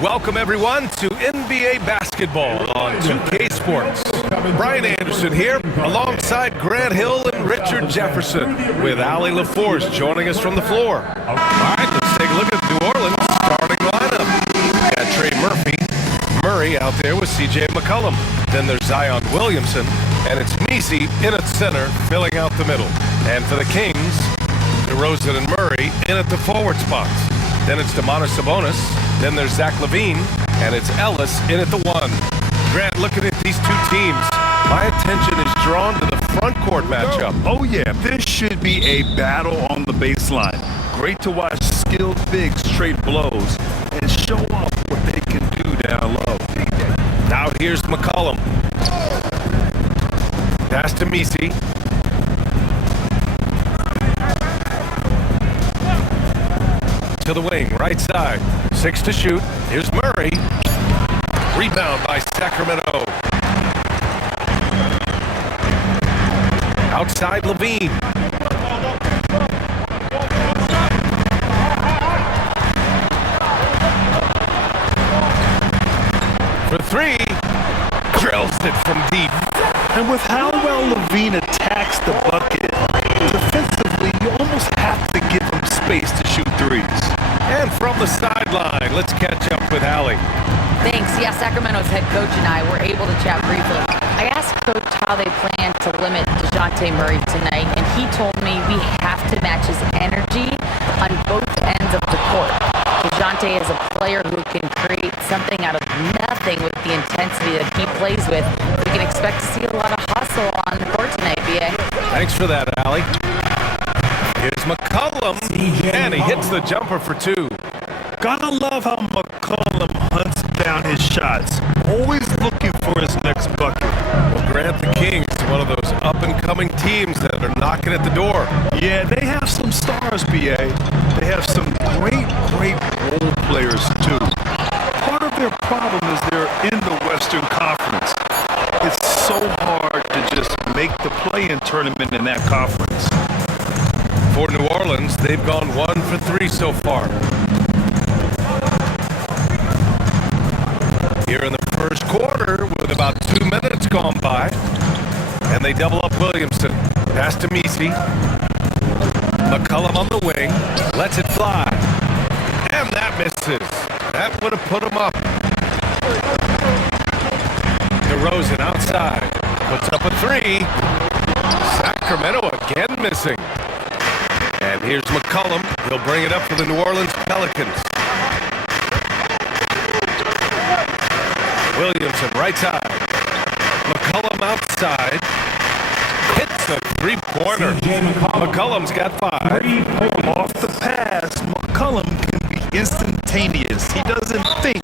Welcome, everyone, to NBA basketball on 2K Sports. Brian Anderson here, alongside Grant Hill and Richard Jefferson, with Allie LaForce joining us from the floor. All right, let's take a look at New Orleans' starting lineup. We got Trey Murray out there with C.J. McCollum. Then there's Zion Williamson, and it's Messi in at center, filling out the middle. And for the Kings, DeRozan and Murray in at the forward spots. Then it's Domantas Sabonis. Then there's Zach LaVine, and it's Ellis in at the 1. Grant, looking at these two teams, my attention is drawn to the front court matchup. Oh yeah, this should be a battle on the baseline. Great to watch skilled bigs trade blows and show off what they can do down low. Now here's McCollum. Pass to Messi. To the wing, right side. 6 to shoot. Here's Murray. Rebound by Sacramento. Outside LaVine. For 3. Drills it from deep. And with how well LaVine attacks the bucket, defensively, you almost have to give him space to shoot threes. And from the sideline, let's catch up with Allie. Thanks. Yeah, Sacramento's head coach and I were able to chat briefly. I asked Coach how they plan to limit DeJounte Murray tonight, and he told me we have to match his energy on both ends of the court. DeJounte is a player who can create something out of nothing with the intensity that he plays with. We can expect to see a lot of hustle on the court tonight, B.A. Thanks for that, Allie. Here's McCollum, and he hits the jumper for 2. Gotta love how McCollum hunts down his shots, always looking for his next bucket. Well, Grant, the Kings, one of those up-and-coming teams that are knocking at the door. Yeah, they have some stars, B.A. They have some great role players, too. Part of their problem is they're in the Western Conference. It's so hard to just make the play-in tournament in that conference. For New Orleans, they've gone 1 for 3 so far. Here in the first quarter, with about 2 minutes gone by, and they double up Williamson. Pass to Messi. McCollum on the wing, lets it fly. And that misses. That would have put him up. DeRozan outside, puts up a 3. Sacramento again missing. And here's McCollum. He'll bring it up for the New Orleans Pelicans. Williamson, right side. McCollum outside. Hits a three-pointer. McCollum's got 5. Off the pass, McCollum can be instantaneous. He doesn't think,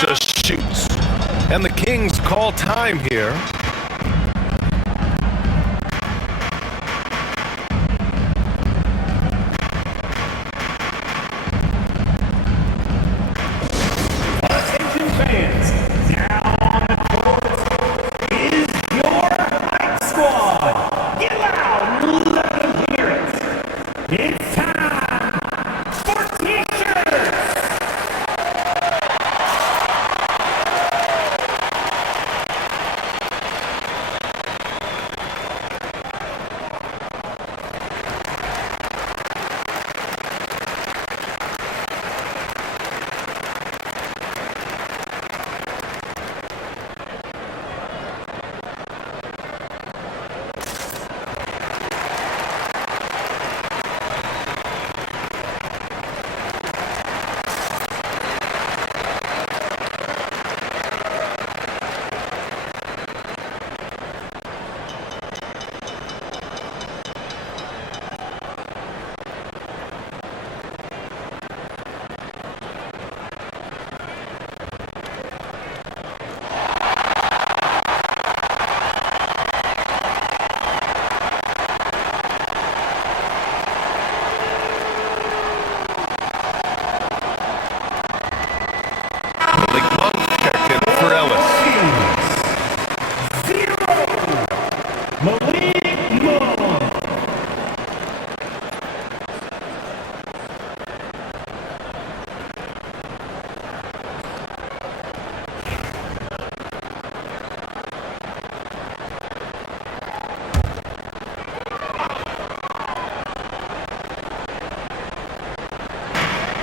just shoots. And the Kings call time here.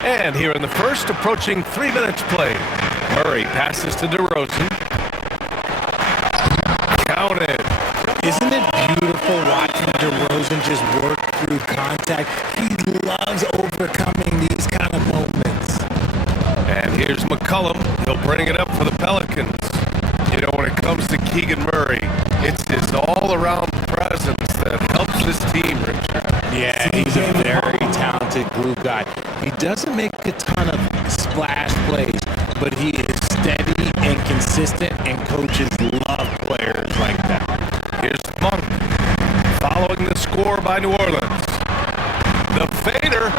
And here in the first, approaching 3 minutes played. Murray passes to DeRozan. Counted. Isn't it beautiful watching DeRozan just work through contact? He loves overcoming these kind of moments. And here's McCollum. He'll bring it up for the Pelicans. You know, when it comes to Keegan Murray, it's his all-around presence that helps this team, Richard. Yeah, he's a very talented glue guy. He doesn't make a ton of splash plays, but he is steady and consistent, and coaches love players like that. Here's Monk, following the score by New Orleans. The fader.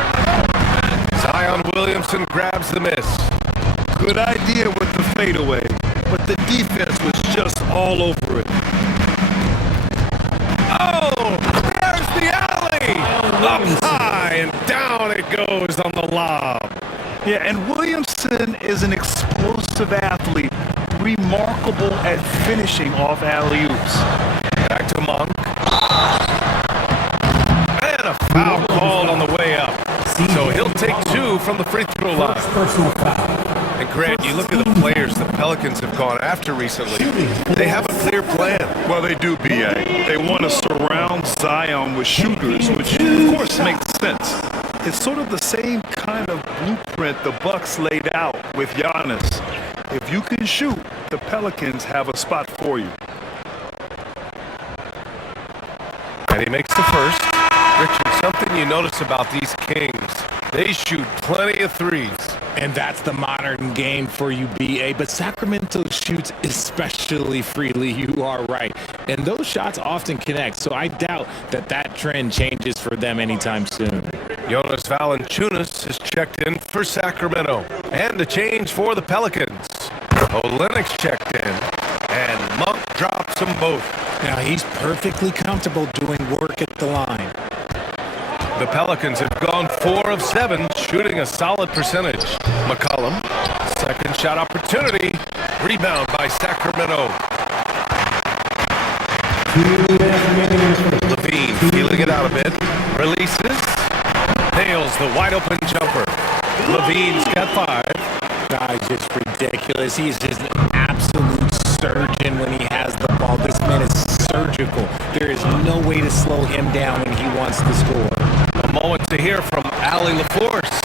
Zion Williamson grabs the miss. Good idea with the fadeaway, but the defense was just all over it. Oh, there's the alley! Up high and down it goes on the lob. Yeah, and Williamson is an explosive athlete, remarkable at finishing off alley-oops. Back to Monk. And a foul called on the way up. So he'll take 2 from the free throw line. Personal foul. And Grant, you look at the players the Pelicans have gone after recently. They have a clear plan. Well, they do, B.A. They want to surround Zion with shooters, which of course makes sense. It's sort of the same kind of blueprint the Bucks laid out with Giannis. If you can shoot, the Pelicans have a spot for you. And he makes the first. Richard, something you notice about these Kings, they shoot plenty of threes. And that's the modern game for you, B.A. But Sacramento shoots especially freely. You are right. And those shots often connect. So I doubt that trend changes for them anytime soon. Jonas Valanciunas is checked in for Sacramento. And a change for the Pelicans. Olynyk's checked in. And Monk drops them both. Now he's perfectly comfortable doing work at the line. The Pelicans have gone 4 of 7, shooting a solid percentage. McCollum, second shot opportunity. Rebound by Sacramento. Levine feeling it out a bit. Releases. Nails the wide open jumper. Levine's got 5. Guy's just ridiculous. He's just an absolute surgeon when he has the ball. This man is surgical. There is no way to slow him down when he wants to score. A moment to hear from Allie LaForce.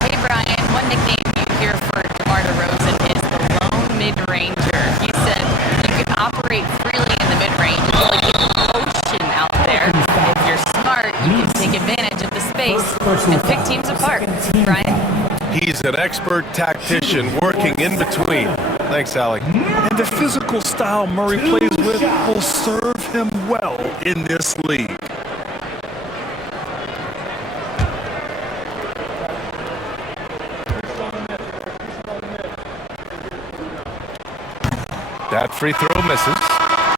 Hey, Brian, one nickname you hear for DeMar DeRozan is the lone mid-ranger. He said you can operate freely in the mid-range until you get the ocean out there. If you're smart, you can take advantage of the space and pick teams apart. Brian? He's an expert tactician working in between. Thanks, Allie. And the physical style Murray plays with will serve him well in this league. That free throw misses.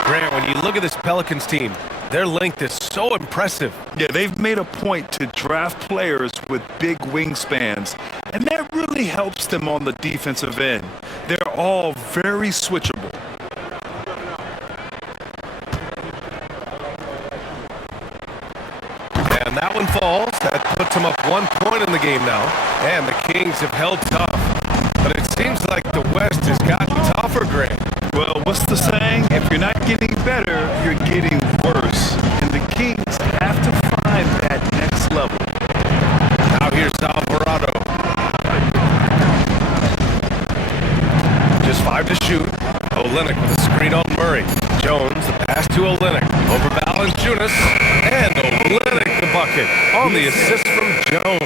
Grant, when you look at this Pelicans team, their length is so impressive. Yeah, they've made a point to draft players with big wingspans, and that really helps them on the defensive end. They're all very switchable. And that one falls. That puts them up 1 point in the game now. And the Kings have held tough. But it seems like the West has gotten tougher, Grant. Well, what's the saying? If you're not getting better, you're getting worse. And the Kings have to find that next level. Now here's Alvarado. Just 5 to shoot. Olynyk with a screen on Murray. Jones, the pass to Olynyk. Over Valanciunas. And Olynyk the bucket on the assist from Jones.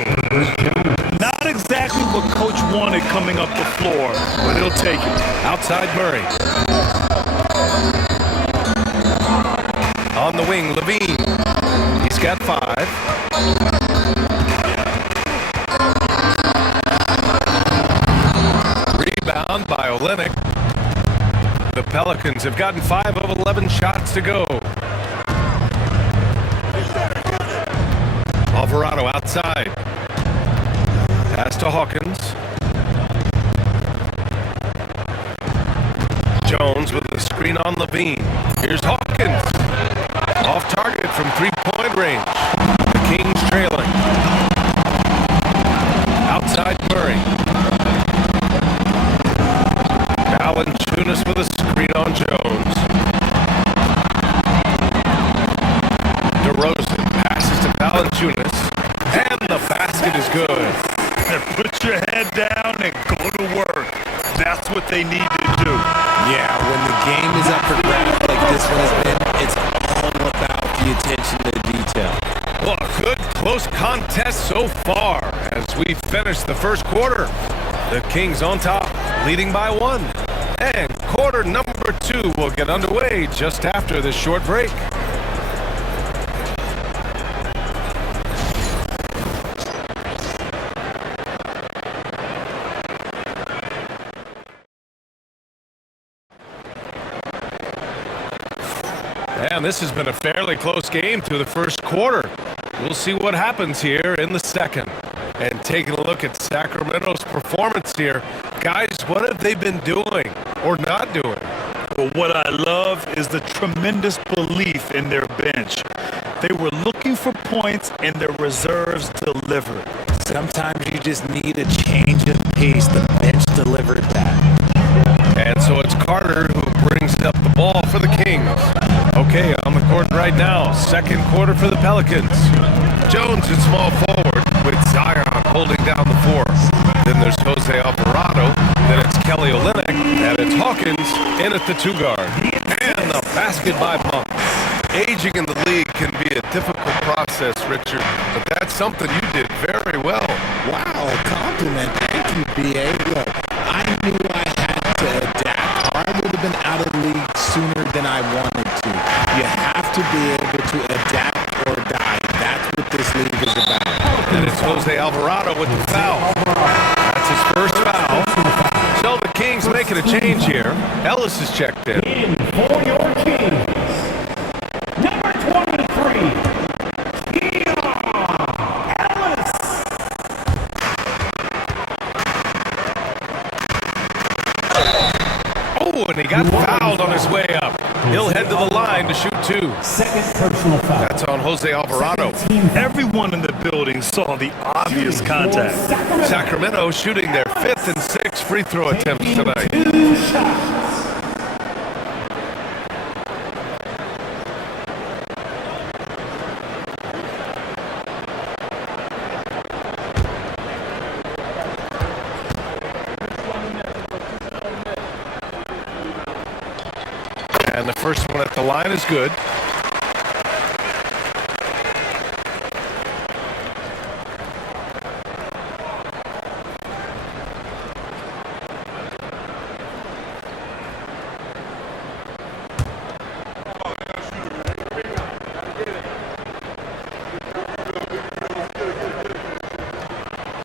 Not exactly what Coach wanted coming up the floor, but he'll take it. Outside Murray. On the wing, Levine. He's got 5. Rebound by Olynyk. The Pelicans have gotten 5 of 11 shots to go. Alvarado outside. Pass to Hawkins. Jones with the screen on Levine. Here's Hawkins. Off target from 3-point range. The Kings trailing. Outside Valanciunas with a screen on Jones. DeRozan passes to Valanciunas, and the basket is good. And put your head down and go to work. That's what they need to do. Yeah, when the game is up for grabs like this one has been, it's all about the attention to detail. Well, a good close contest so far as we finish the first quarter. The Kings on top, leading by 1. And quarter number 2 will get underway just after this short break. And this has been a fairly close game through the first quarter. We'll see what happens here in the second. And taking a look at Sacramento's performance here. Guys, what have they been doing or not doing? Well, what I love is the tremendous belief in their bench. They were looking for points and their reserves delivered. Sometimes you just need a change of pace. The bench delivered that. And so it's Carter who brings up the ball for the Kings. Okay, on the court right now, second quarter for the Pelicans. Jones in small forward with Zion holding down the 4. Then there's Jose Alvarado. Then it's Kelly Olynyk. And it's Hawkins in at the 2 guard. And the basket by Monk. Aging in the league can be a difficult process, Richard, but that's something you did very well. Wow, compliment. Thank you, B.A. Look, I knew I had to adapt, or I would have been out of the league sooner than I wanted to. You have to be able to adapt or die. That's what this league is about. And it's Jose Alvarado with the foul. That's his first foul. So the Kings making a change here. Ellis is checked in. For your Kings, number 23, Ellis. Oh, and he got fouled on his way up. He'll head to the line to shoot 2. Second personal foul. That's on Jose Alvarado. Everyone in the building saw the obvious contact. Sacramento shooting their 5th and 6th free throw attempts tonight. 2 shots. And the first one at the line is good.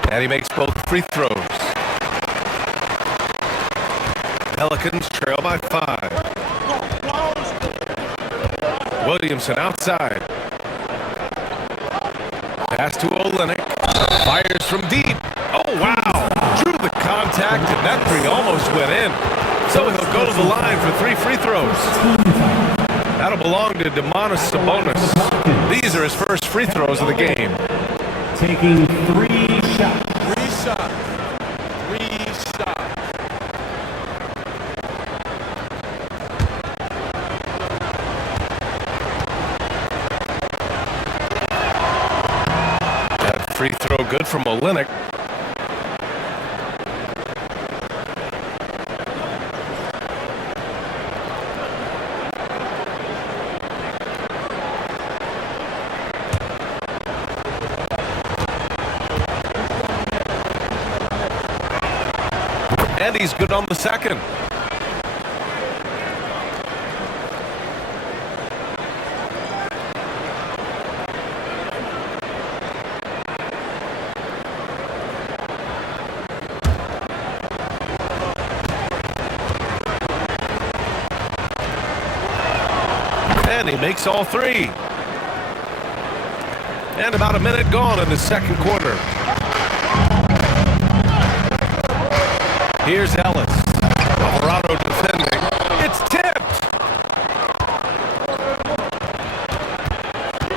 And he makes both free throws. Pelicans trail by 5. Williamson outside. Pass to Olynyk. Fires from deep. Oh, wow. Drew the contact, and that three almost went in. So he'll go to the line for 3 free throws. That'll belong to Domantas Sabonis. These are his first free throws of the game. Taking 3 shots. 3 shots. 3 shots. That free throw good from Olynyk. And he's good on the second. And he makes all 3. And about a minute gone in the second quarter. Here's Ellis. Alvarado defending. It's tipped.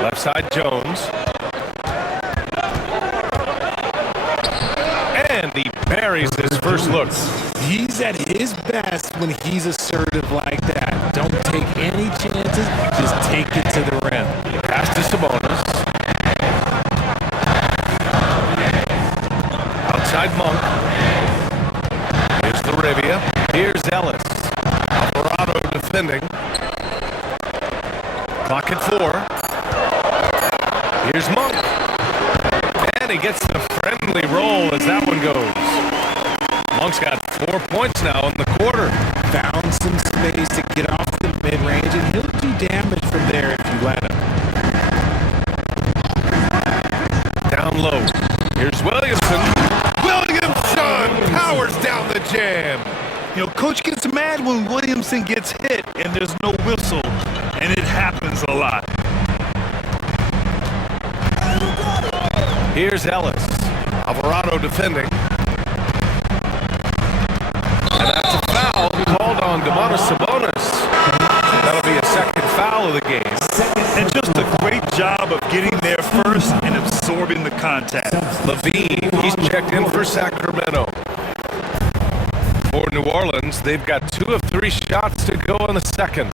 Left side Jones. And he buries his first first look. He's at his best when he's assertive like that. Don't take any chances. Just take it to the rim. Pass to Sabonis. Outside Monk. Here's the Rivia. Here's Ellis. Alvarado defending. Clock at 4. Here's Monk. And he gets the friendly roll as that one goes. Monk's got 4 points now in the quarter. Found some space to get off the mid-range, and he'll do damage from there if you let him. Down low. Here's Williamson. Williamson powers down the jam. You know, Coach gets mad when Williamson gets hit and there's no whistle, and it happens a lot. Here's Ellis. Alvarado defending. And that's a foul called on Domantas Sabonis. That'll be a second foul of the game. And just a great job of getting there first and absorbing the contact. Levine, he's checked in for Sacramento. For New Orleans, they've got 2 of 3 shots to go in the second.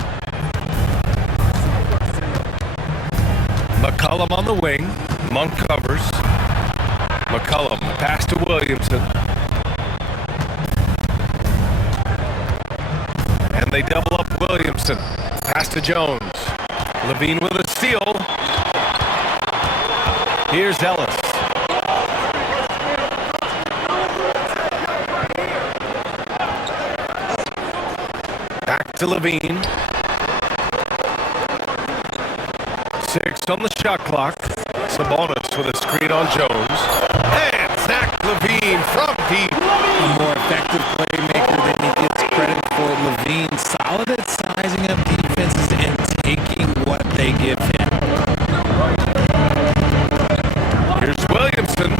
McCollum on the wing. Monk covers. McCollum, pass to Williamson. And they double up Williamson. Pass to Jones. Levine with a steal. Here's Ellis. Back to Levine. 6 on the shot clock. Sabonis with a screen on Jones. And Zach Levine from deep. A more effective playmaker than he gets credit for. Levine, solid at sizing up defenses and taking what they give him. Here's Williamson.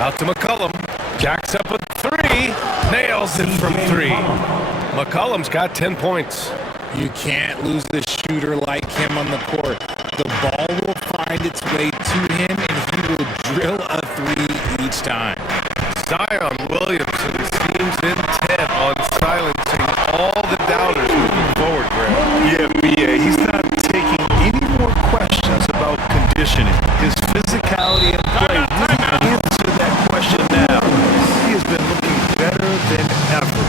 Out to McCollum. Jacks up with 3. Nails it from 3. McCollum's got 10 points. You can't lose the shooter like him on the court. The ball will find its way to him, and he will drill a 3 each time. Zion Williamson seems intent on silencing all the doubters moving forward, Graham. Yeah, B.A., he's not taking any more questions about conditioning. His physicality and play really answer that question now. He has been looking better than ever.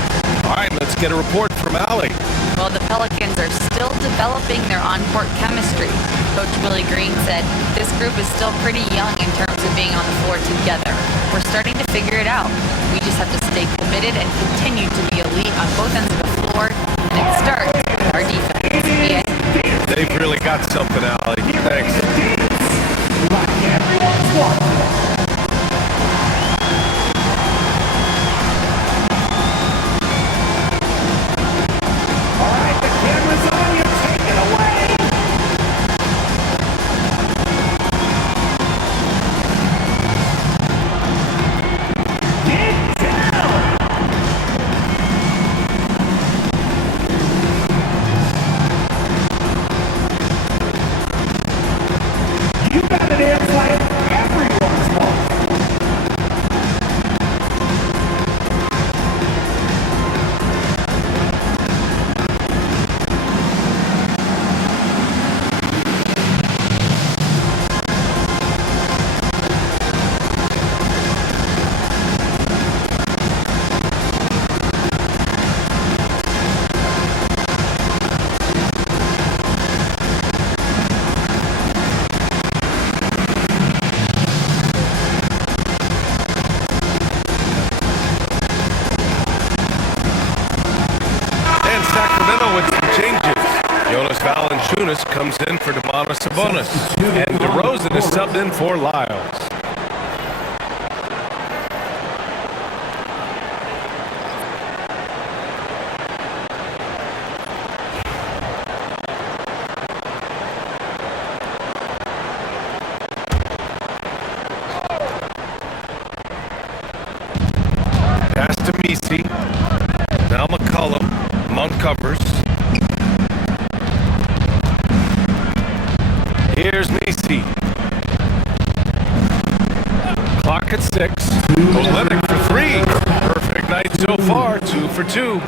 All right, let's get a report from Allie. Well, the Pelicans are still developing their on-court chemistry. Coach Willie Green said, this group is still pretty young in terms of being on the floor together. We're starting to figure it out. We just have to stay committed and continue to be elite on both ends of the floor, and it starts with our defense. Yeah. They've really got something, Allie. Thanks. Like everyone's watching. All right, the camera's on you. Take it away. Get down. You got it in like everyone's watching. And Sacramento with some changes. Jonas Valanciunas comes in for Domantas Sabonis. And DeRozan is subbed in for Lyles. Pass to Messi. Now McCollum. Monk covers. Here's Messi. Clock at 6. Olenek for three. Perfect night so far, 2 for 2.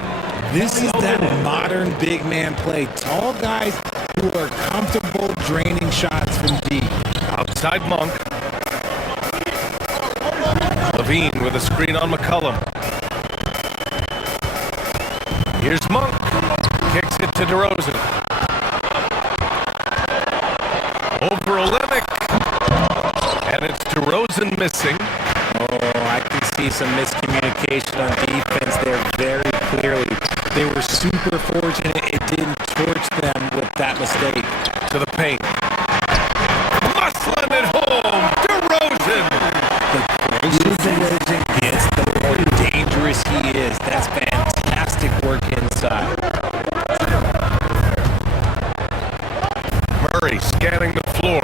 This is that modern big man play. Tall guys who are comfortable draining shots from deep. Outside Monk. Levine with a screen on McCollum. Here's Monk. Kicks it to DeRozan. Over Olenek. And it's DeRozan missing. Oh, I can see some miscommunication on defense there very clearly. They were super fortunate it didn't torch them with that mistake. To the paint. Musselin at home. DeRozan. The closer DeRozan gets, the more dangerous he is. That's fantastic work inside. Murray scanning the floor.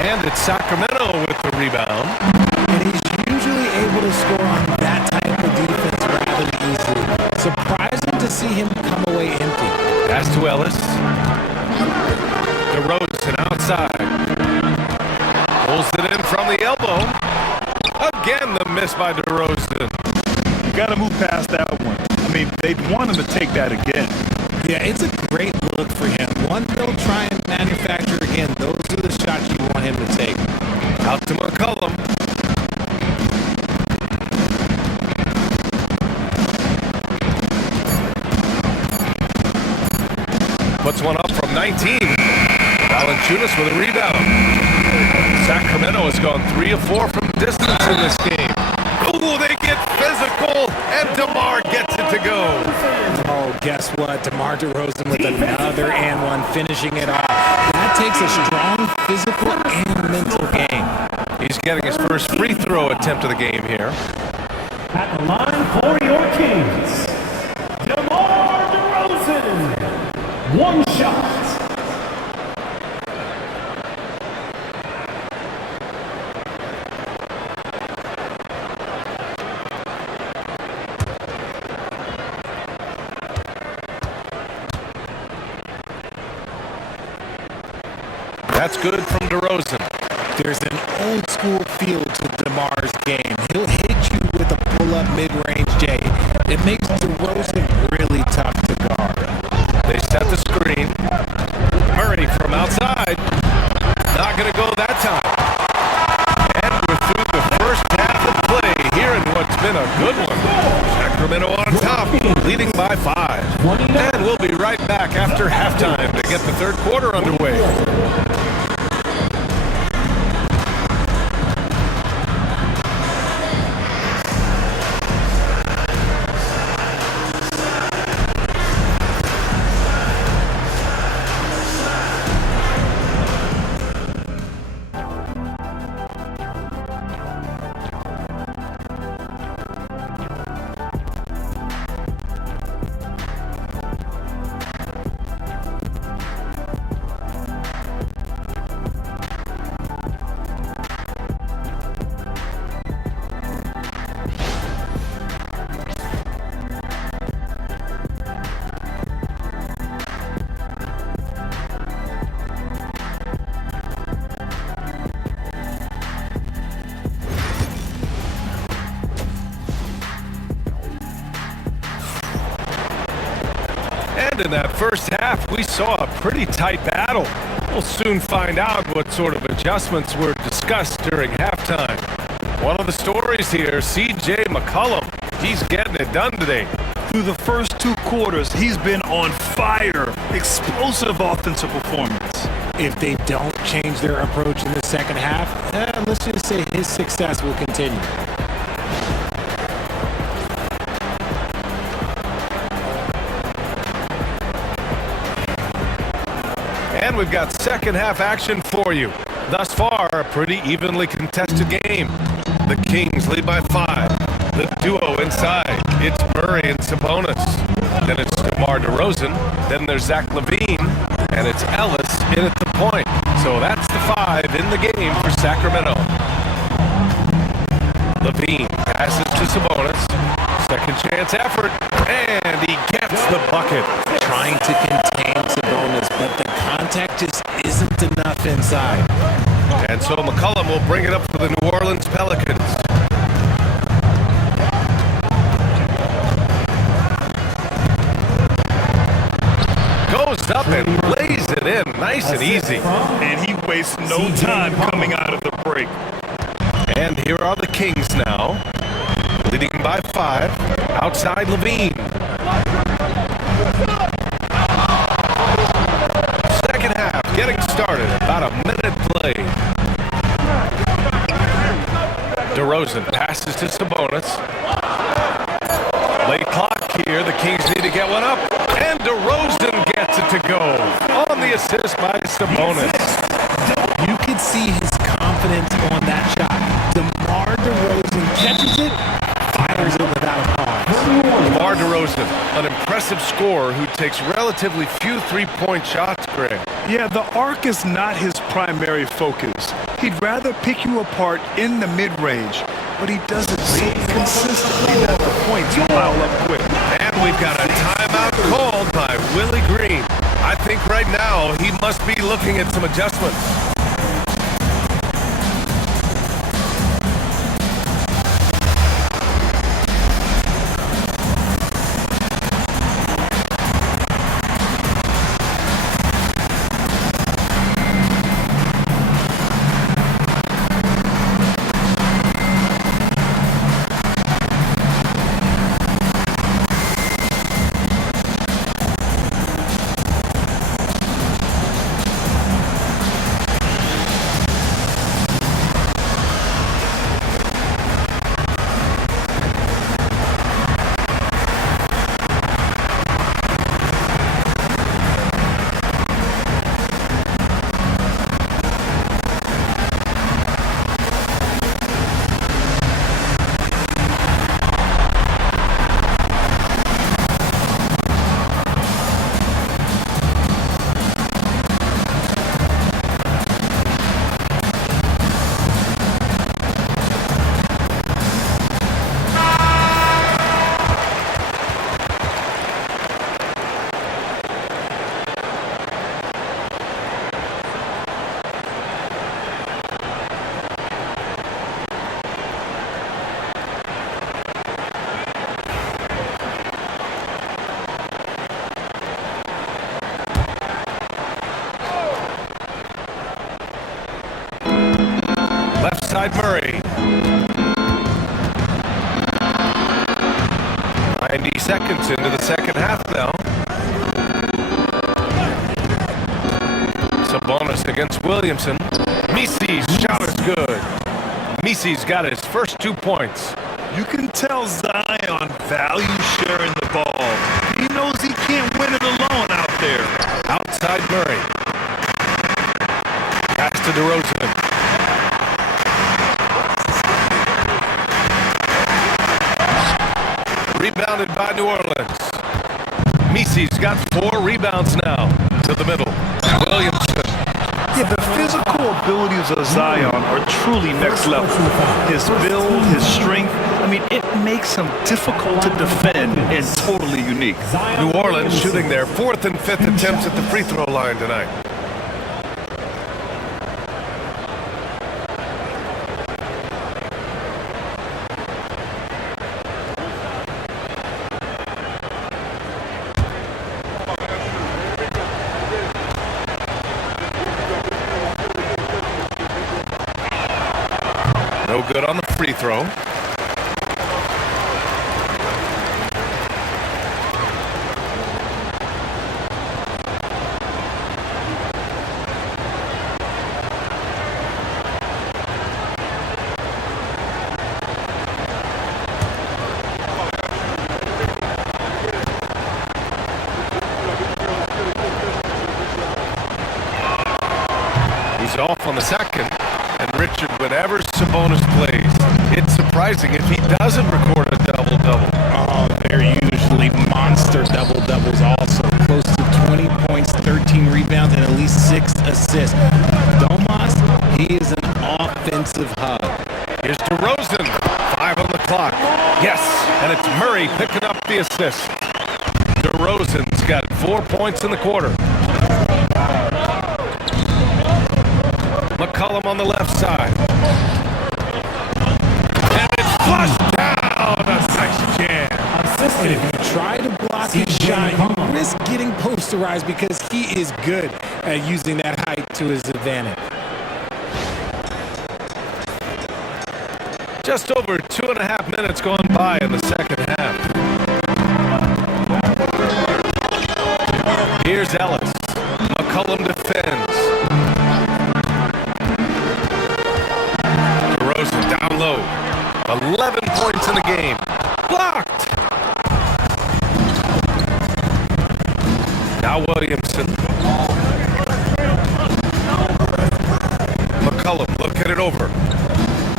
And it's Sacramento with the rebound. And he's usually able to score on that type of defense rather easily. Surprising to see him come away empty. Pass to Ellis. DeRozan outside. Pulls it in from the elbow. Again, the miss by DeRozan. You got to move past that one. I mean, they'd want him to take that again. Yeah, it's a great look for him. One they'll try and manufacture again. Those are the shots you want him to take. Out to McCollum. Puts one up from 19. Valanciunas with a rebound. Sacramento has gone 3 of 4 from distance in this game. Ooh, they get physical, and DeMar gets it to go. Oh, guess what? DeMar DeRozan with another and one, finishing it off. That takes a strong physical and mental game. He's getting his first free throw attempt of the game here. At the line for your Kings, DeMar DeRozan. One shot. That's good from DeRozan. There's an old school feel to DeMar's game. He'll hit you with a pull-up mid-range J. It makes DeRozan really tough to guard. They set the screen. Murray from outside. Not going to go that time. And we're through the first half of play here in what's been a good one. Sacramento on top, leading by 5. And we'll be right back after halftime to get the third quarter underway. And in that first half, we saw a pretty tight battle. We'll soon find out what sort of adjustments were discussed during halftime. One of the stories here, C.J. McCollum. He's getting it done today. Through the first 2 quarters, he's been on fire. Explosive offensive performance. If they don't change their approach in the second half, let's just say his success will continue. And we've got second half action for you. Thus far, a pretty evenly contested game. The Kings lead by 5. The duo inside, it's Murray and Sabonis. Then it's DeMar DeRozan. Then there's Zach LaVine. And it's Ellis in at the point. So that's the 5 in the game for Sacramento. LaVine passes to Sabonis. Second chance effort. And he gets the bucket. Trying to contain Sabonis, but the contact just isn't enough inside. And so McCollum will bring it up for the New Orleans Pelicans. Goes up and lays it in, nice and easy. And he wastes no time coming out of the break. And here are the Kings now, leading by 5, outside Levine. Second half, getting started, about a minute play. DeRozan passes to Sabonis. Late clock here, the Kings need to get one up, and DeRozan gets it to go on the assist by Sabonis. You can see his confidence on that shot. DeMar DeRozan catches it, fires it without a pause. DeMar DeRozan, an impressive scorer who takes relatively few three-point shots, Greg. Yeah, the arc is not his primary focus. He'd rather pick you apart in the mid-range, but he does it so consistently that the points pile up quick. And we've got a timeout called by Willie Green. I think right now he must be looking at some adjustments. Side Murray. 90 seconds into the second half now. Sabonis against Williamson. Misi's shot is good. Misi's got his first 2 points. You can tell Zion values sharing the ball. He knows he can't win it alone out there. Outside Murray. Pass to DeRozan. Rebounded by New Orleans. Misi's got 4 rebounds now to the middle. Williamson. Yeah, the physical abilities of Zion are truly next level. His build, his strength, I mean, it makes him difficult to defend and totally unique. New Orleans shooting their 4th and 5th attempts at the free throw line tonight. No good on the free throw. He's off on the second. And Richard, whenever Sabonis plays, it's surprising if he doesn't record a double-double. Oh, they're usually monster double-doubles also. Close to 20 points, 13 rebounds, and at least 6 assists. Domas, he is an offensive hub. Here's DeRozan, 5 on the clock. Yes, and it's Murray picking up the assist. DeRozan's got 4 points in the quarter. McCollum on the left side. And it's flushed down. A nice jam. And if you try to block his shot, you risk getting posterized because he is good at using that height to his advantage. Just over 2.5 minutes gone by in the second half. Here's Ellis. McCollum defends. DeRozan down low. 11 points in the game. Blocked. Now Williamson. McCollum looking it over.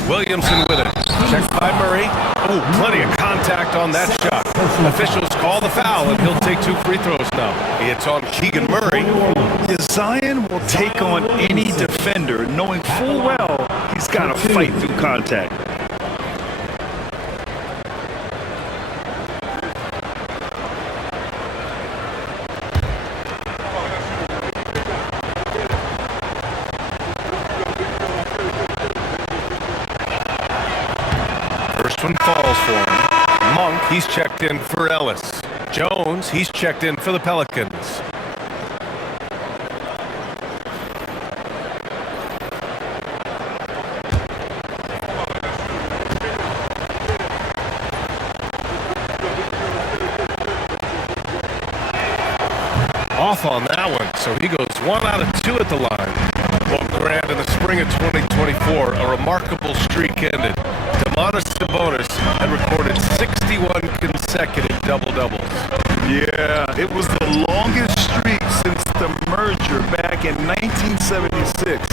Williamson with it. Checked by Murray. Ooh, plenty of contact on that shot. Officials call the foul, and he'll take 2 free throws now. It's on Keegan Murray. Zion will take on any defender, knowing full well he's got to fight through contact. First one falls for him. Monk, he's checked in for Ellis. Jones, he's checked in for the Pelicans. Off on that one, so he goes 1 out of 2 at the line. Well, Grant, in the spring of 2024, a remarkable streak ended. Domantas Sabonis had recorded 61 consecutive double-doubles. Yeah, it was the longest streak since the merger back in 1976.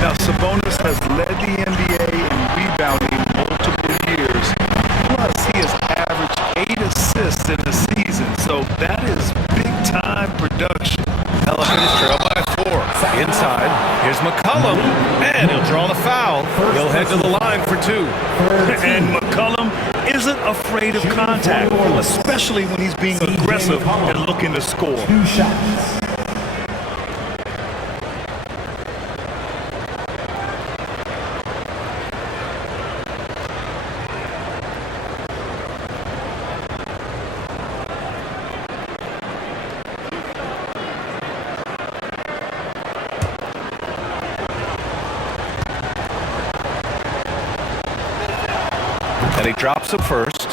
Now, Sabonis has led the NBA in rebounding multiple years. Plus, he has averaged 8 assists in the season, so that is big-time production. Pelicans trail by 4. Inside, here's McCollum, and he'll draw the foul. He'll head to the line for 2. And McCollum isn't afraid of contact, especially when he's being aggressive and looking to score. 2 shots. And he drops him first.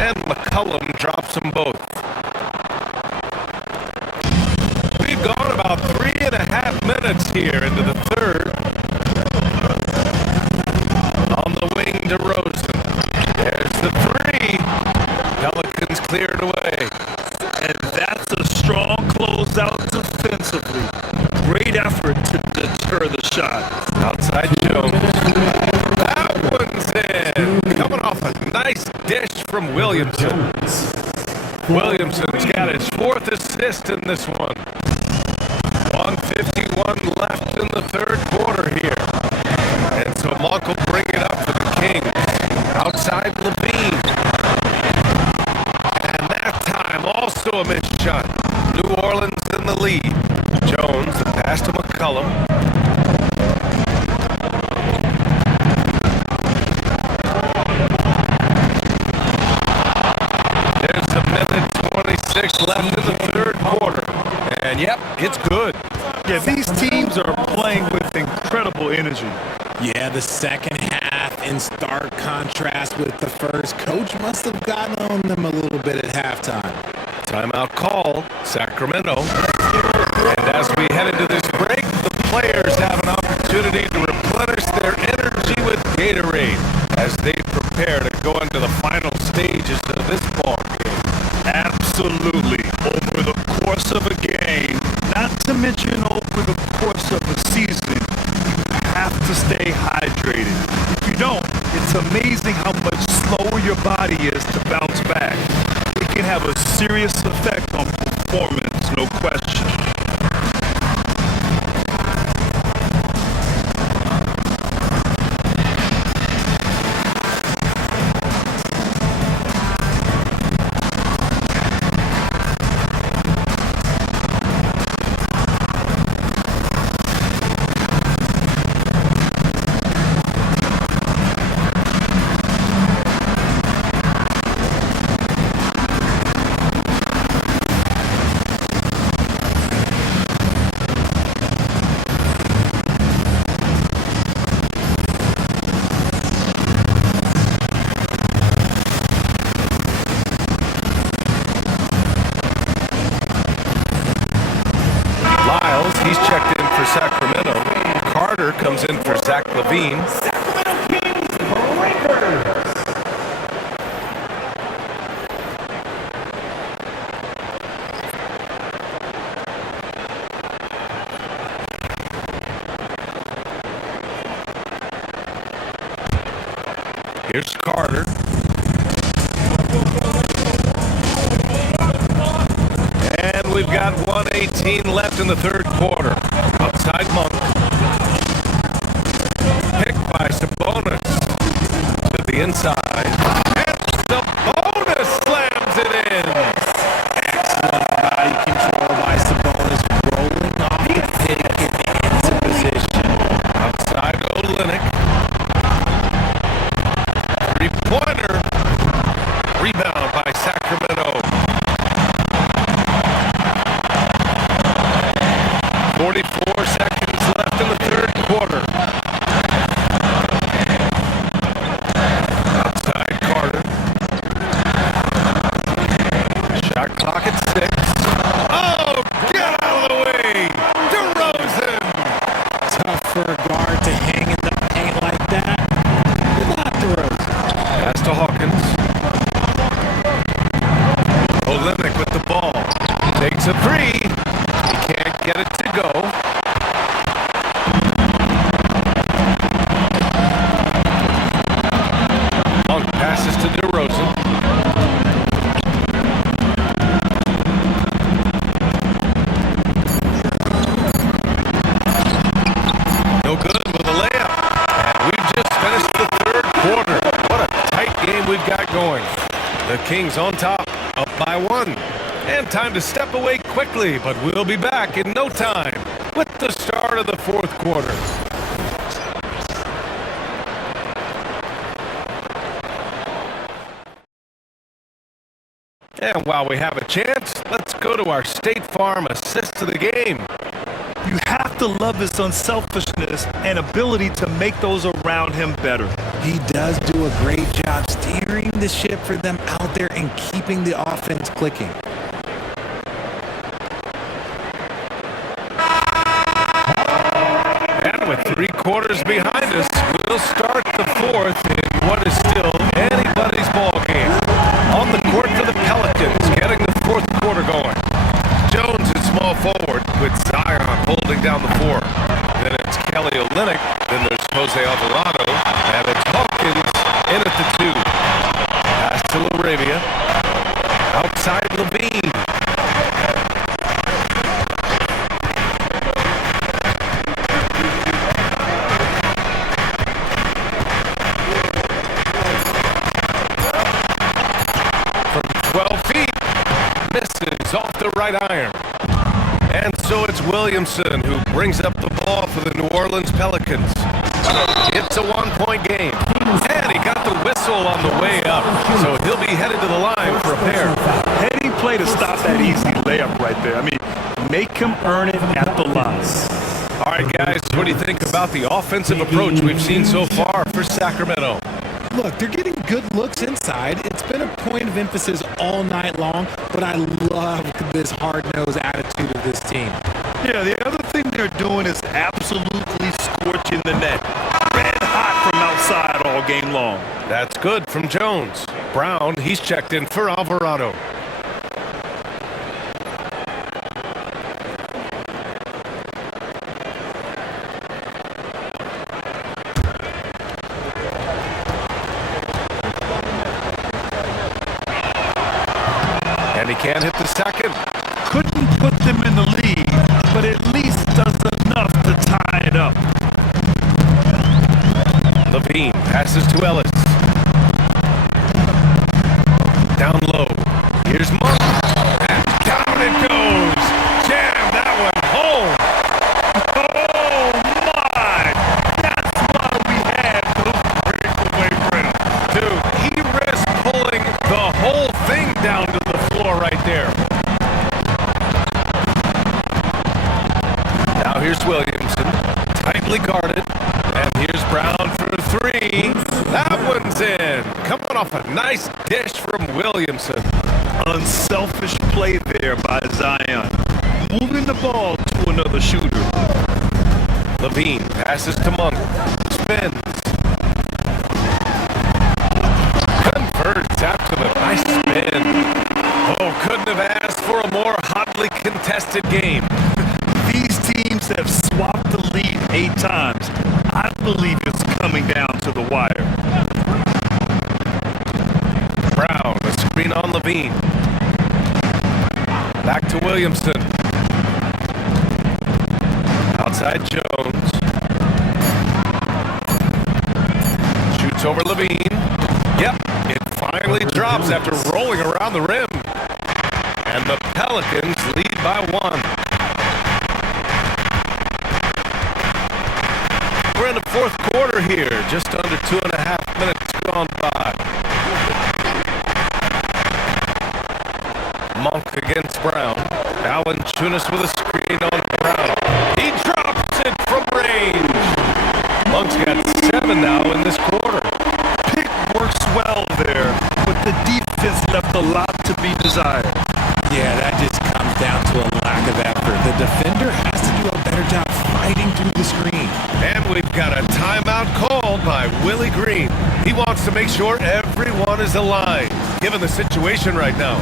And McCollum drops them both. We've gone about 3.5 minutes here into the third. On the wing, DeRozan. There's the 3. Pelicans cleared away. And that's a strong closeout defensively. Great effort to deter the shot. Outside Jones. That one's in. Coming off a nice dish from Williamson. Williamson's got his 4th assist in this one. 1:51 left in the third quarter here. And so Monk will bring it up for the Kings. Outside Levine. And that time also a missed shot. New Orleans in the lead. Jones, the pass to McCollum. There's a minute 26 left in the third quarter. And yep, it's good. Yeah, these teams are playing with incredible energy. Yeah, the second half in stark contrast with the first. Coach must have gotten on them a little bit at halftime. Timeout called, Sacramento. And as we head into this break, the players have an opportunity to replenish their energy with Gatorade as they prepare to go into the final stages of this ball game. Absolutely. Over the course of a game, not to mention over the course of a season, you have to stay hydrated. If you don't, it's amazing how much slow your body is to bounce back. It can have a serious effect on performance, no question. He's checked in for Sacramento. Carter comes in for Zach Levine. Here's Carter. And we've got 1:18 left in the third quarter. Outside Monk. Picked by Sabonis. To the inside. And Sabonis slams it in. Excellent body control by Sabonis, rolling off the pick into position. Outside Olynyk. Three-pointer. Rebound by Sacramento. 44 seconds left in the third quarter. Outside Carter. Shot clock at 6. Oh, get out of the way! DeRozan! Tough for a guard to hang in the paint like that. Not DeRozan. Pass to Hawkins. Olynyk with the ball. Takes a three. He can't get it to go. Monk passes to DeRozan. No good with a layup. And we've just finished the third quarter. What a tight game we've got going. The Kings on top, up by 1. And time to step away quickly, but we'll be back in no time with the start of the fourth quarter. And while we have a chance, let's go to our State Farm assist to the game. You have to love his unselfishness and ability to make those around him better. He does do a great job steering the ship for them out there and keeping the offense clicking. And with 3 quarters behind us, we'll start the fourth in what is still anybody's ball game. On the court for the Pelicans, getting the fourth quarter going. Jones is small forward with Zion holding down the 4. Then it's Kelly Olynyk. Then there's Jose Alvarado. And it's Hawkins in at the 2. Pass to LaRavia. Outside Levine. From 12 feet. Misses off the right iron. And so it's Williamson who brings up the ball for the New Orleans Pelicans. It's a 1-point game. And he got the whistle on the way up. So he'll be headed to the line for a pair. Heading play to stop that easy layup right there. I mean, make him earn it at the line. All right, guys, what do you think about the offensive approach we've seen so far for Sacramento? Look, they're getting good looks inside. It's been a point of emphasis all night long, but I love this hard-nosed attitude of this team. Yeah, the other thing they're doing is absolutely scorching the net. Red hot from outside all game long. That's good from Jones. Brown, he's checked in for Alvarado. And he can't hit the second. Couldn't put them in the lead, but at least does enough to tie it up. Levine passes to Ellis. Down low. Here's Monk. And down it goes. Jam that one home. Oh my! That's why we had those breakaway rims. Dude, he risked pulling the whole thing down to the floor right there. Now here's Williamson, tightly guarded. And here's Brown for three. That one's in. Coming off a nice dish from Williamson. Unselfish play there by Zion. Moving the ball to another shooter. Levine passes to Monk. Spins. Converts after the nice spin. Oh, couldn't have asked for a more hotly contested game. These teams have swapped the lead 8 times. I believe it's coming down to the wire. Brown, a screen on Levine. Back to Williamson. Outside Jones. Shoots over Levine. Yep, it finally drops after rolling around the rim. And the Pelicans lead by 1. We're in the fourth quarter here. Just under 2.5 minutes gone by. Monk against Brown. Valanciunas with a screen on Brown. He drops it from range. Monk's got 7 now in this quarter. Pick works well there, but the defense left a lot to be desired. Yeah, that just comes down to a lack of effort. The defender has to do a better job fighting through the screen. And we've got a timeout called by Willie Green. He wants to make sure everyone is aligned, given the situation right now.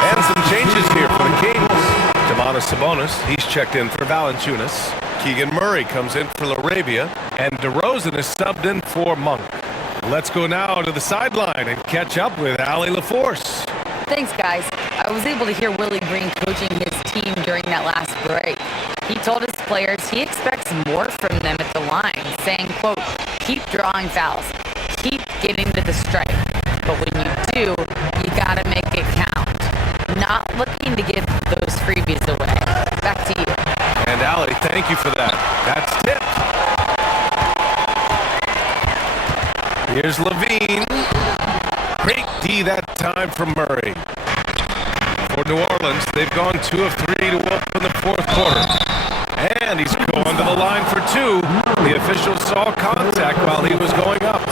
And some changes here for the Kings. Sabonis, he's checked in for Valanciunas. Keegan Murray comes in for LaRavia. And DeRozan is subbed in for Monk. Let's go now to the sideline and catch up with Allie LaForce. Thanks, guys. I was able to hear Willie Green coaching his team during that last break. He told his players he expects more from them at the line, saying, quote, keep drawing fouls, keep getting to the stripe. But when you do, you gotta make it count. Not looking to give those freebies away. Back to you. And Allie, thank you for that. That's tipped. Here's Levine. Great D that time from Murray. For New Orleans, they've gone 2 of 3 to open the fourth quarter. And he's going to the line for 2. The official saw contact while he was going up.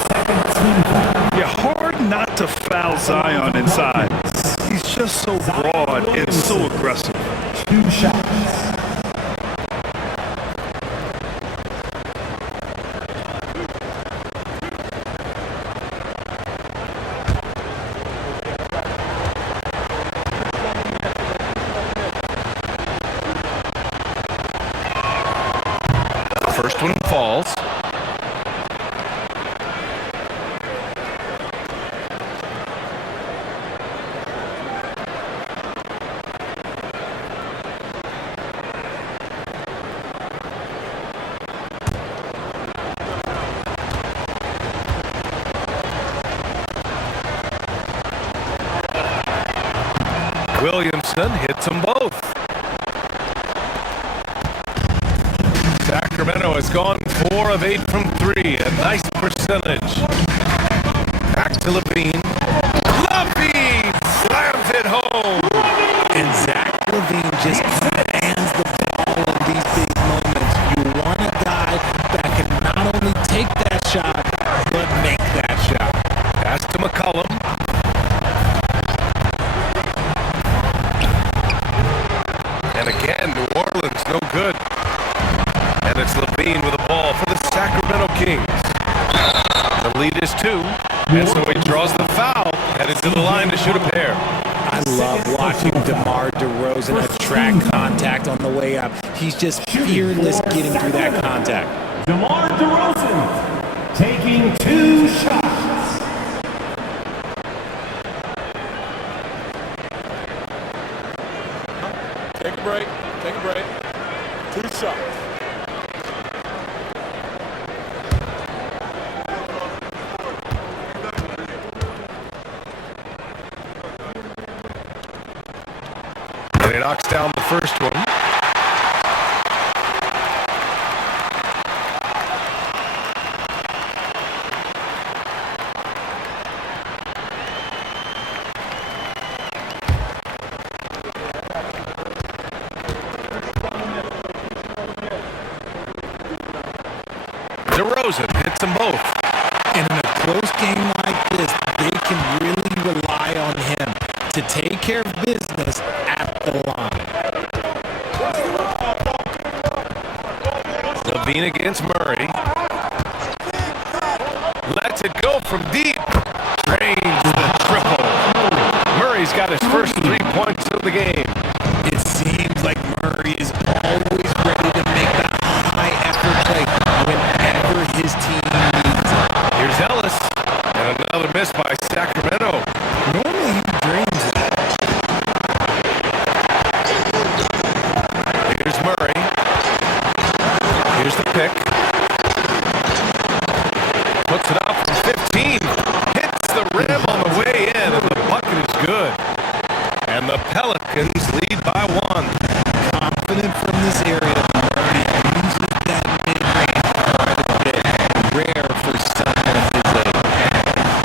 Yeah, hard not to foul Zion inside. He's just so broad and so aggressive. 2 shots. First one falls. Williamson hits them both. Sacramento has gone 4 of 8 from 3, a nice percentage. Back to Levine. Levine slams it home. And Zach Levine just commands the ball in these big moments. You want a guy that can not only take that shot, but make that shot. Pass to McCollum. And again, New Orleans no good. And it's Levine with the ball for the Sacramento Kings. The lead is 2. And so he draws the foul, headed to the line to shoot a pair. I love watching DeMar DeRozan attract contact on the way up. He's just fearless getting through that contact. DeMar DeRozan taking 2 shots. Take a break. Take a break. 2 shots. And he knocks down the first one. DeRozan hits them both. And in a close game like this, they can really rely on him to take care of business at the line. Levine against Murray. Lets it go from deep. Drains the triple. Murray's got his first 3 points of the game. It seems like Murray is always ready to make that high-effort play whenever his team needs it. Here's Ellis. And another miss by Sacramento. Normally he dreams it. Here's Murray. Here's the pick. Puts it up from 15. Hits the rim on the way in, and the bucket is good. And the Pelicans lead by 1. Confident from this area, Murray uses that mid-range quite a bit. Rare for someone of his age.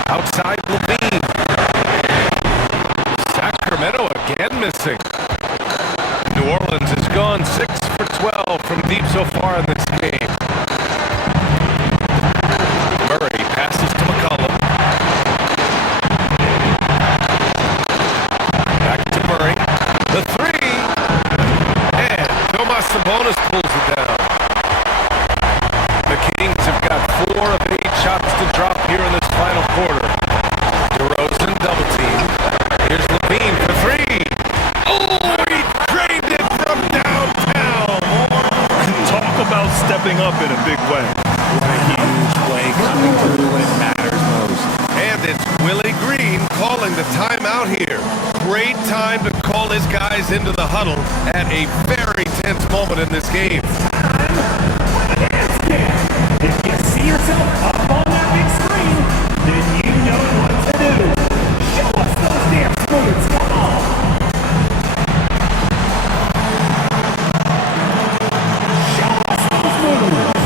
Outside Levine. Sacramento again missing. New Orleans has gone 6 for 12 from deep so far in this game. Murray passes to McCollum. Back to Murray. The 3. And Tomas Sabonis pulls it down. The Kings have got 4 of 8 shots to drop here in this final quarter. DeRozan double team. Here's Levine for 3. Oh, he drained it from downtown. Talk about stepping up in a big way. What a huge play coming through when it matters most. And it's Willie Green calling the timeout here. Great time to call his guys into the huddle at a very tense moment in this game. If you see yourself up on that big screen, then you know what to do. Show us those damn spoons. Come on. Show us those moves.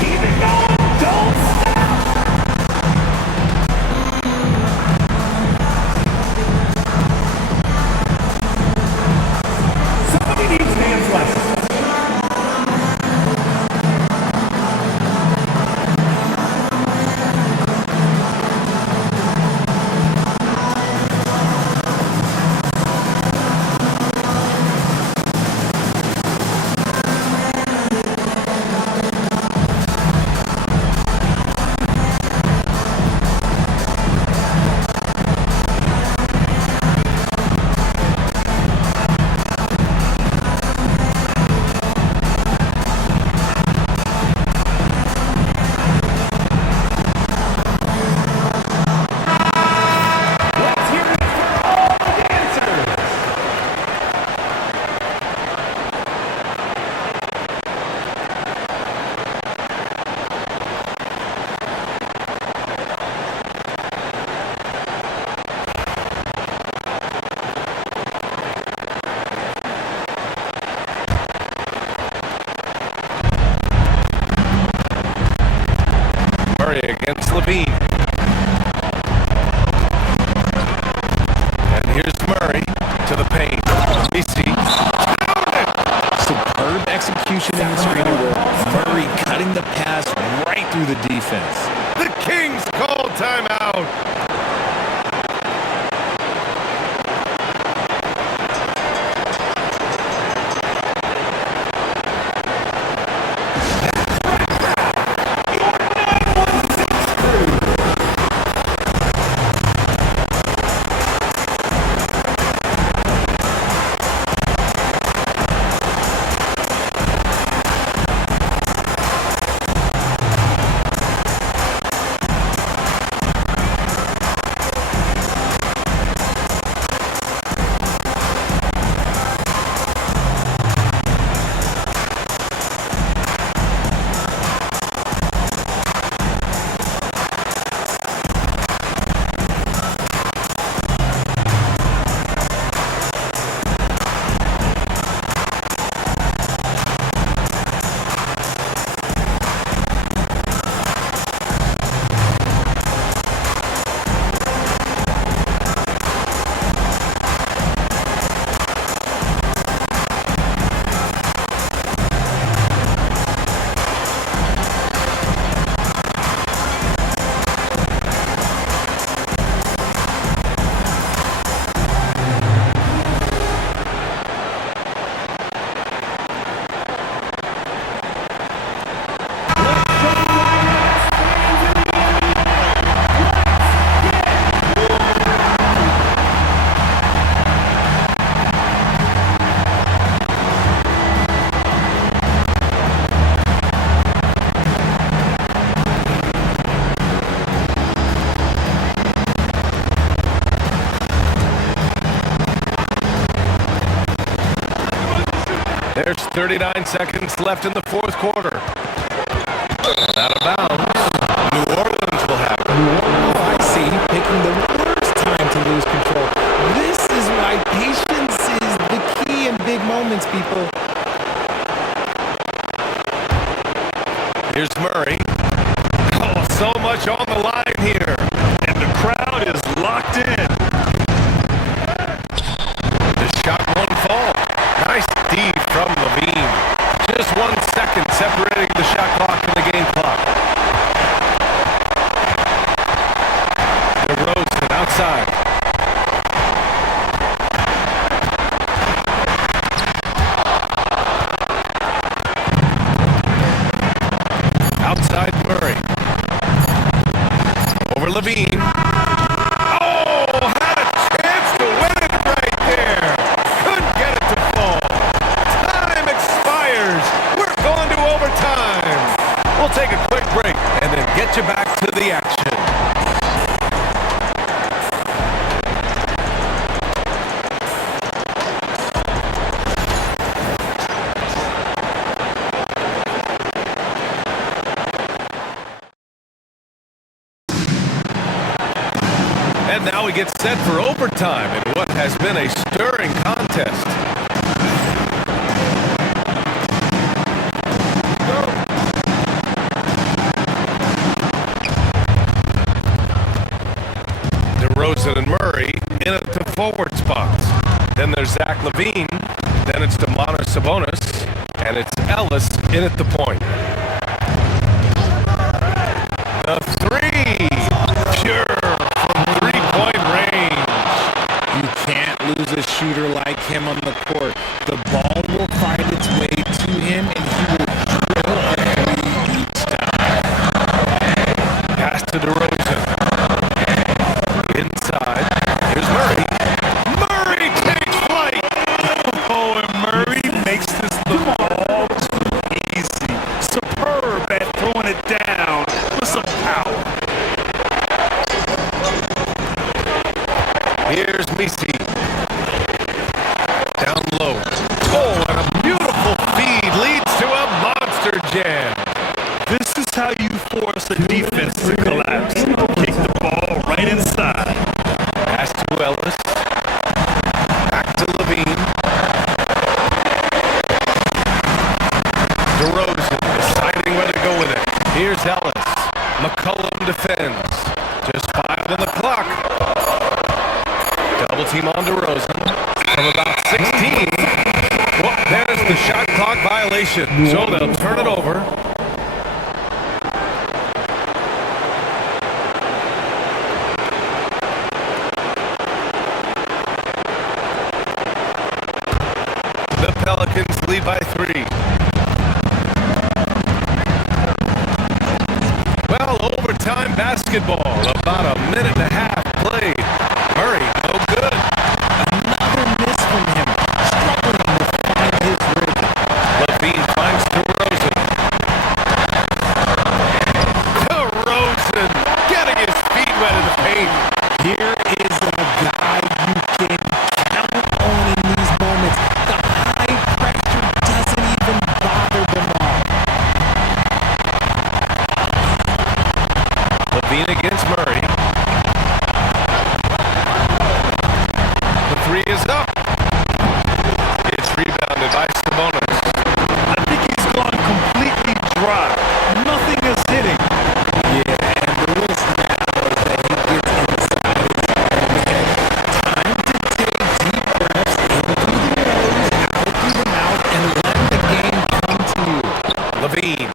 Keep it going. Don't stop. Murray against Levine. And here's Murray to the paint. Misi. Superb execution in the screening work. Murray cutting the pass right through the defense. The Kings call timeout. There's 39 seconds left in the fourth quarter. Out of bounds. New Orleans will have it. Oh, I see. Picking the worst time to lose control. This is why patience is the key in big moments, people. Here's Murray. Oh, so much on the line here. And the crowd is locked in. This shot won't fall. Nice D from Levine. Just 1 second separating the shot clock and the game clock. DeRozan outside. Outside Murray. Over Levine. Oh, had a chance to win it right there. Couldn't get it to fall. Time expires. We're going to overtime. We'll take a quick break and then get you back to the action. And now we get set for overtime in what has been a stirring contest. DeRozan and Murray in at the forward spots. Then there's Zach LaVine. Then it's Domantas Sabonis. And it's Ellis in at the point. The three. Pure from three-point range. You can't lose a shooter like him on the court. The ball will find its way to him, and he will drill a three each time. Pass to DeRozan. Inside. Here's Murray. Murray takes flight. Oh, and Murray makes this look all too easy. Superb at throwing it down with some power. Here's Misi. Down low. Oh, and a beautiful feed leads to a monster jam. This is how you force a defense to collapse. Kick the ball right inside. Pass to Ellis. Back to Levine. DeRozan deciding where to go with it. Here's Ellis. McCollum defends. Just 5 on the clock. Double team on DeRozan from about 16. Well, there's the shot clock violation. So they'll turn it over. The Pelicans lead by 3. Well, overtime basketball. About a minute and a half played. Murray, no good. Another miss from him. Struggling to find his rhythm. Levine finds DeRozan. DeRozan getting his feet wet in the paint. Here is a guy you can count on in these moments. The high pressure doesn't even bother them all. Levine against Murray. The 3 is up. It's rebounded by Sabonis. I think he's gone completely dry. Nothing is hitting. Yeah, and the risk now is that he gets inside his own head. Time to take deep breaths in through the nose, out through the mouth, and let the game come to you. Levine,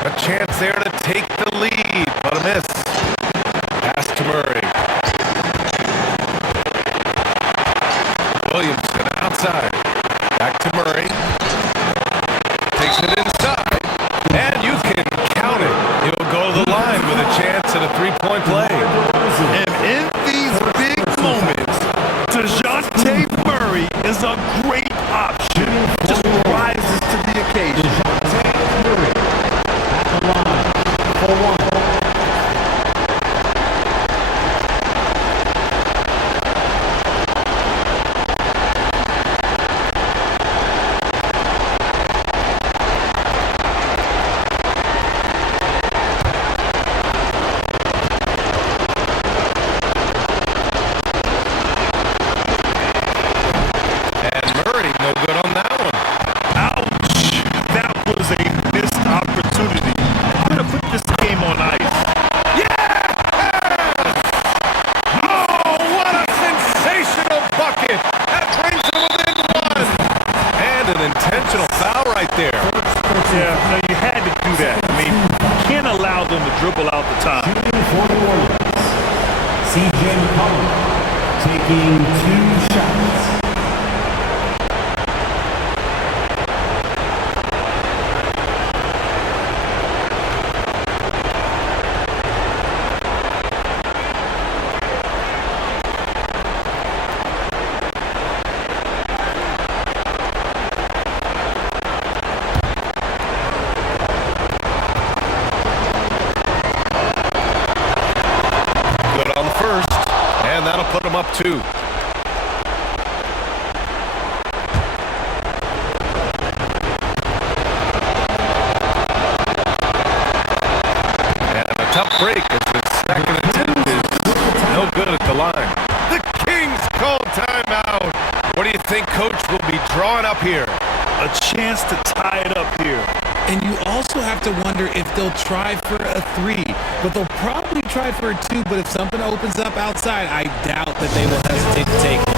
a chance there to take the lead, but a miss. Pass to Murray. Williamson outside. Back to Murray. Takes it inside. And you can count it. He'll go to the line with a chance at a 3-point play. And in these big moments, DeJounte Murray is a great option. Just rises to the occasion. And Murray, no good on that one. Ouch! That was a missed opportunity. Could have put this game on ice. Oh, what a sensational bucket! That brings him within 1. And an intentional foul right there. Yeah, no, you had to do that. I mean, you can't allow them to dribble out the time. For the Warriors, CJ McCollum taking 2 shots. Good on the first, and that'll put him up 2. And a tough break as the second attempt is no good at the line. The Kings call timeout. What do you think Coach will be drawing up here? A chance to tie it up here. And you also have to wonder if they'll try for a 3, but they'll probably try for a 2. But if something opens up outside, I doubt that they will hesitate to take it.